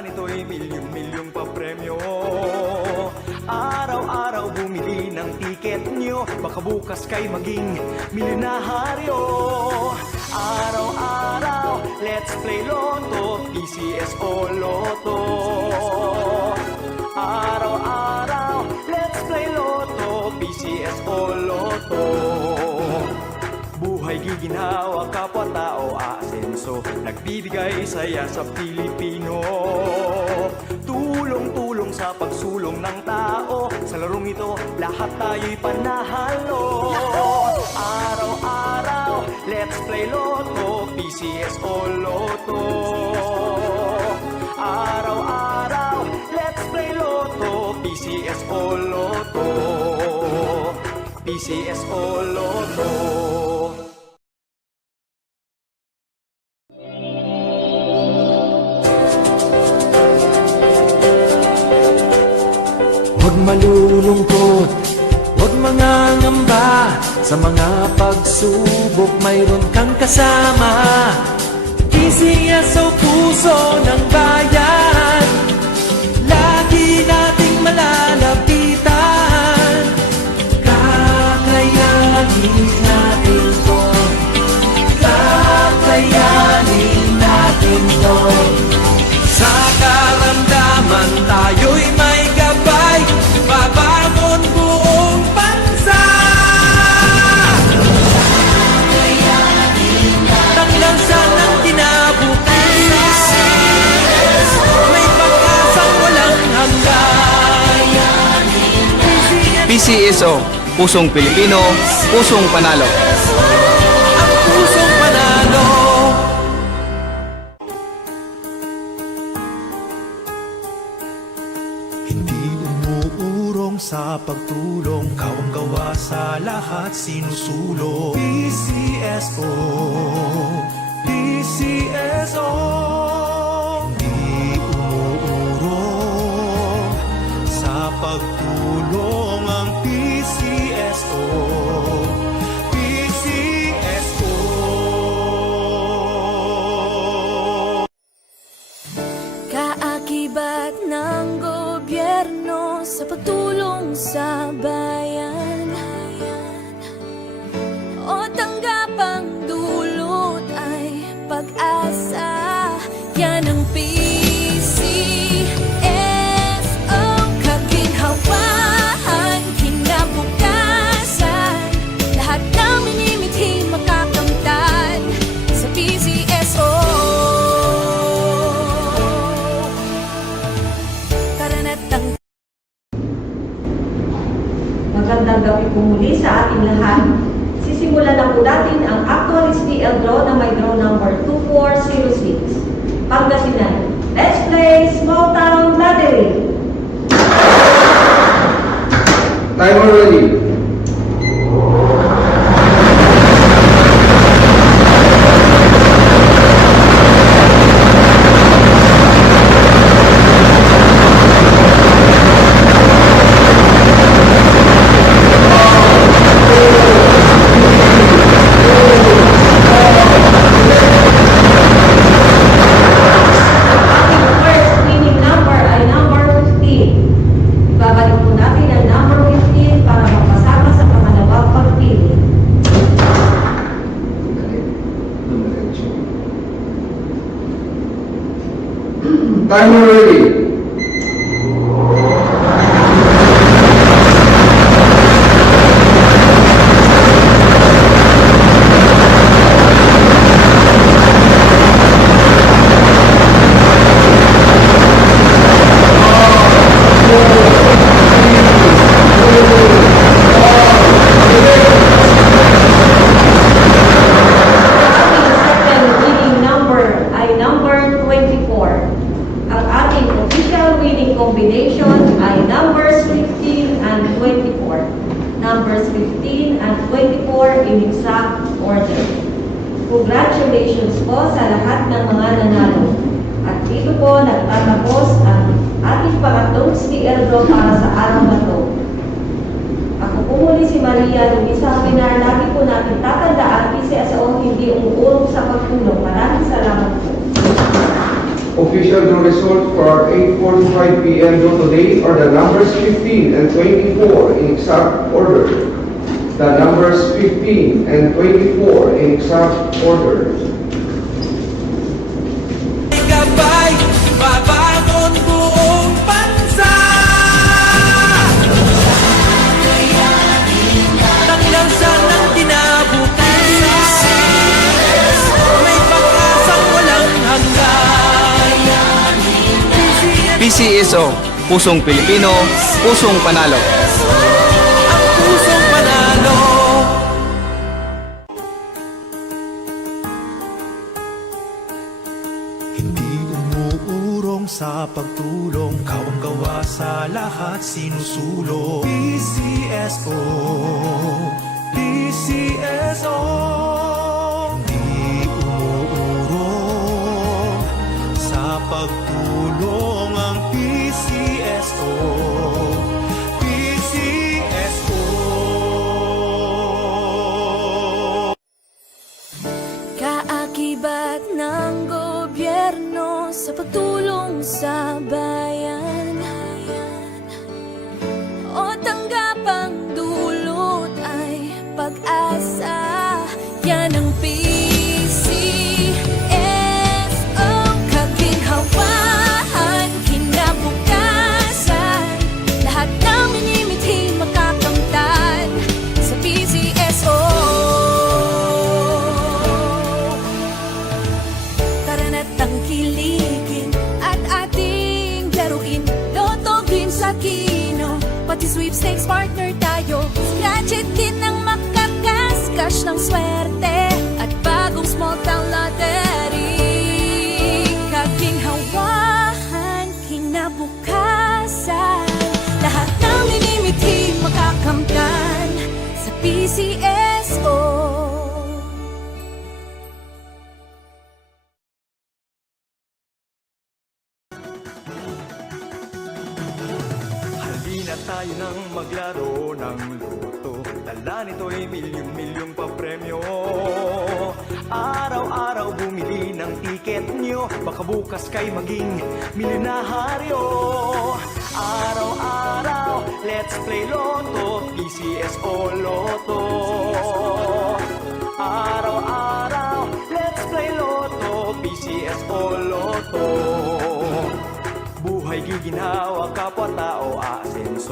nito'y milyong-milyong papremyo. Araw-araw bumili ng tiket nyo, baka bukas kay maging milyonaryo. Araw-araw, let's play Lotto, PCS o Lotto. Araw-araw, let's play Lotto, PCS o Lotto. Buhay giginhawa, kapwa-tao aasenso, nagbibigay saya sa Pilipino. Tulong-tulong sa pagsulong ng tao, sa larong ito lahat tayo'y panahalo. Araw-araw, let's play Lotto, PCS o Lotto. Araw-araw, let's play Lotto, PCS o Lotto. PCS o Lotto. Huwag malulungkot, huwag mangangamba, sa mga pagsubok mayroon kang kasama. PCS o puso ng bayan, lagi nating malalapitan. Kakayanin natin to, kakayanin natin to. Sa karamdaman tayo'y may gabay, babangon buong bansa. Tanglansan ng kinabukasan, may pag-asang walang hanggan. PCSO, Pusong Pilipino, Pusong Panalo. Ang pusong panalo. Hindi umuurong sa pagtulong, kawang-gawa sa lahat sinusulong. PCSO, PCSO. Hindi umuurong sa pagtulong ang PCSO, PCSO. Kaakibat ng gobyerno sa pagtulong sa bayan, o tanggapang dulot ay pag-asa. Yan ang PCSO, kaginhawaan, kinabukasan. Lahat ng minimithi makakamtan sa PCSO. Karanatang Magandang gabi po muli sa ating lahat. Sisimulan na po natin ang actual SPL draw na may draw number 2406. Pangasinan. Let's play Small Town Lottery. Timer ready. Ating first winning number ay number 15. Ibabalik po natin ang number 15 para mapasama sa pangalawang pagpili. Timer ready. Ating second winning number ay number 24. Ang ating official winning combination ay numbers 15 and 24. Numbers 15 and 24 in exact order. Congratulations po sa lahat ng mga nanalo. At dito po nagtatapos ang ating pangatlong SPL draw para sa araw na to. Ako po muli si Maria Luisa Pinar. Lagi po natin tatandaan, PCSO hindi umuurong sa pagtulong. Maraming salamat po. Official draw result for 8:45 p.m. draw today are the numbers 15 and 24 in exact order. The numbers 15 and 24 in exact order. Ikabay, babangon buong bansa. Ang lansa ng kinabukasan, may pag-asang walang hanggan. PCSO, Pusong Pilipino, Pusong Panalo. Ang pusong panalo. Hindi umuurong sa pagtulong, kawang-gawa sa lahat sinusulong. PCSO, PCSO. Hindi umuurong sa pagtulong ang PCSO, PCSO. Kaakibat ng gobyerno sa pagtulong sa bayan, o tanggapang dulot ay pag-asa. Yan ang PCSO, kaginhawahan, kinabukasan. Lahat ng minimithi makakamtan sa PCSO. Tara na't tangkilikin at ating laruin. Lotto, Green sa Kino, pati sweepstakes partner tayo. Scratch it din ang makakas-cash ng swerte at bagong small town lottery. Kaginhawahan, kinabukasan. Lahat ng minimithi makakamtan sa PCSO. Halina tayo nang maglaro ng loto. Dala nito'y milyong-milyong papremyo. Araw-araw bumili ng tiket nyo, baka bukas kay maging milyonaryo. Araw-araw, let's play Lotto, PCSO Lotto. Araw-araw, let's play Lotto, PCSO Lotto. Buhay giginhawa, kapwa-tao